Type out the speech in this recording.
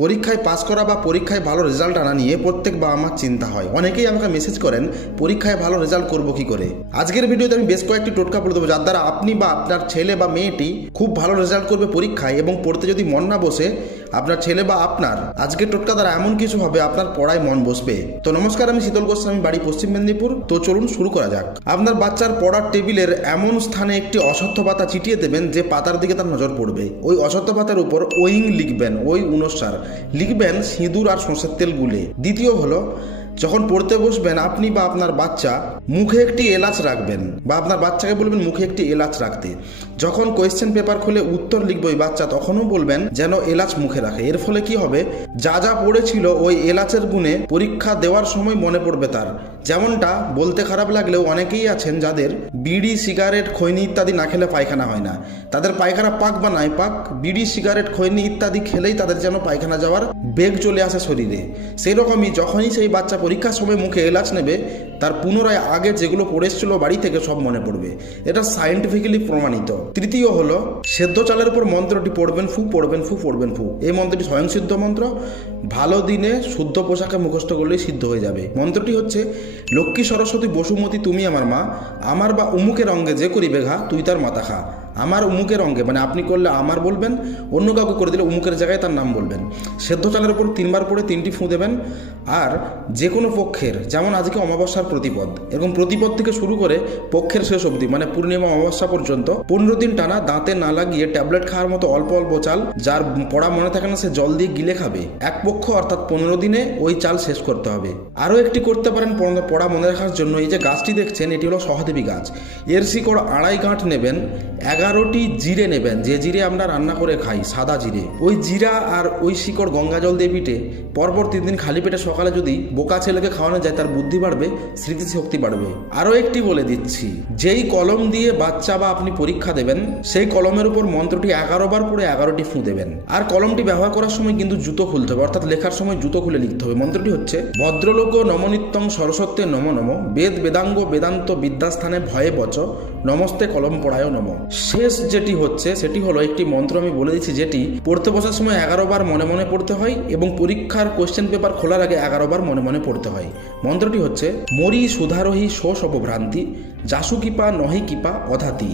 পরীক্ষায় পাস করা বা পরীক্ষায় ভালো রেজাল্ট আনা নিয়ে প্রত্যেক বাবা মার চিন্তা হয়। অনেকেই আমাকে মেসেজ করেন পরীক্ষায় ভালো রেজাল্ট করব কি করে। আজকের ভিডিওতে আমি বেশ কয়েকটি টোটকা বলে দেবো, যার দ্বারা আপনি বা আপনার ছেলে বা মেয়েটি খুব ভালো রেজাল্ট করবে পরীক্ষায়, এবং পড়তে যদি মন না বসে আপনার ছেলে বা আপনার, আজকের টোটকা দ্বারা এমন কিছু হবে আপনার পড়ায় মন বসবে। তো নমস্কার, আমি শীতল গোস্বামী, বাড়ি পশ্চিম মেদিনীপুর। তো চলুন শুরু করা যাক। আপনার বাচ্চার পড়ার টেবিলের এমন স্থানে একটি অশ্বত্থ পাতা চিটিয়ে দেবেন যে পাতার দিকে তার নজর পড়বে। ওই অশ্বত্থ পাতার উপর ওইং লিখবেন, ওই অনুসার লিখবেন সিঁদুর আর সর্ষের তেল গুলে। দ্বিতীয় হলো, যখন পড়তে বসবেন আপনি বা আপনার বাচ্চা মুখে একটি এলাচ রাখবেন, বা আপনার বাচ্চাকে বলবেন মুখে একটি এলাচ রাখতে। যখন কোয়েশ্চেন পেপার খুলে উত্তর লিখবে ওই বাচ্চা, তখনও বলবেন যেন এলাচ মুখে রাখে। এর ফলে কি হবে, যা যা পড়েছিল ওই এলাচের গুণে পরীক্ষা দেওয়ার সময় মনে পড়বে তার। যেমনটা বলতে খারাপ লাগলেও অনেকেই আছেন যাদের বিড়ি, সিগারেট, খৈনি ইত্যাদি না খেলে পায়খানা হয় না। তাদের পায়খানা পাক বা নাই পাক, বিড়ি, সিগারেট, খৈনি ইত্যাদি খেলেই তাদের যেন পায়খানা যাওয়ার বেগ চলে আসে শরীরে। সেই রকমই যখনই সেই বাচ্চা পরীক্ষার সময় মুখে এলাচ নেবে, তার পুনরায় আগে যেগুলো পড়েছিল বাড়ি থেকে সব মনে পড়বে। এটা সায়েন্টিফিক্যালি প্রমাণিত। তৃতীয় হলো, সেদ্ধ চালের উপর মন্ত্রটি পড়বেন ফু, পড়বেন ফু, পড়বেন ফু। এই মন্ত্রটি স্বয়ংসিদ্ধ মন্ত্র। ভালো দিনে শুদ্ধ পোশাকে মুখস্থ করলেই সিদ্ধ হয়ে যাবে। মন্ত্রটি হচ্ছে, লক্ষ্মী সরস্বতী বসুমতী তুমি আমার মা, আমার বা উমুকের অঙ্গে যে করিবে ঘা তুই তার মাথা খা। আমার উমুকের অঙ্গে মানে আপনি করলে আমার বলবেন, অন্য কাউকে করে দিলে উমুকের জায়গায় তার নাম বলবেন। সেদ্ধ চালের উপর 3 বার পড়ে 3টি ফু দেবেন। আর যে কোনো পক্ষের, যেমন আজকে অমাবস্যার প্রতিপদ, এরকম প্রতিপদ থেকে শুরু করে পক্ষের শেষ অবধি মানে পূর্ণিমা অমাবস্যা পর্যন্ত 15 দিন টানা দাঁতে না লাগিয়ে ট্যাবলেট খাওয়ার মতো অল্প অল্প চাল, যার পড়া মনে থাকে না সে জল দিয়ে গিলে খাবে। এক পক্ষ অর্থাৎ 15 দিনে ওই চাল শেষ করতে হবে। আরও একটি করতে পারেন পড়া মনে রাখার জন্য। এই যে গাছটি দেখছেন, এটি হলো সহদেবী গাছ। এর শিকড় 2.5 গাঁঠ নেবেন। 11টি জিরে নেবেন, যে জিরে আমরা রান্না করে খাই, সাদা জিরে। ওই জিরা আর ওই শিকড় গঙ্গা জল দিয়ে পিটে পরপর 3 দিন খালি পেটে সকালে যদি বোকা ছেলেকে খাওয়ানো যায়, তার বুদ্ধি বাড়বে, স্মৃতিশক্তি বাড়বে। আরও একটি বলে দিচ্ছি, যেই কলম দিয়ে বাচ্চা বা আপনি পরীক্ষা দেবেন, সেই কলমের উপর মন্ত্রটি 11 বার পড়ে 11টি ফু দেবেন। আর কলমটি ব্যবহার করার সময় কিন্তু জুতো খুলতে হবে, অর্থাৎ লেখার সময় জুতো খুলে লিখতে হবে। মন্ত্রটি হচ্ছে, ভদ্রলোক নমনিত্যং সরস্বত্যে নম নম, বেদ বেদাঙ্গ বেদান্ত বিদ্যাস্থানে ভয়ে বচ, নমস্তে কলম পড়ায় নম। শেষ যেটি হচ্ছে সেটি হলো একটি মন্ত্র আমি বলে দিচ্ছি, যেটি পড়তে বসার সময় 11 বার মনে মনে পড়তে হয়, এবং পরীক্ষার কোশ্চেন পেপার খোলার আগে 11 বার মনে মনে পড়তে হয়। মন্ত্রটি হচ্ছে, মরি সুধারহি শোষ অপভ্রান্তি, যাসু কিপা নহি কিপা অধাতি।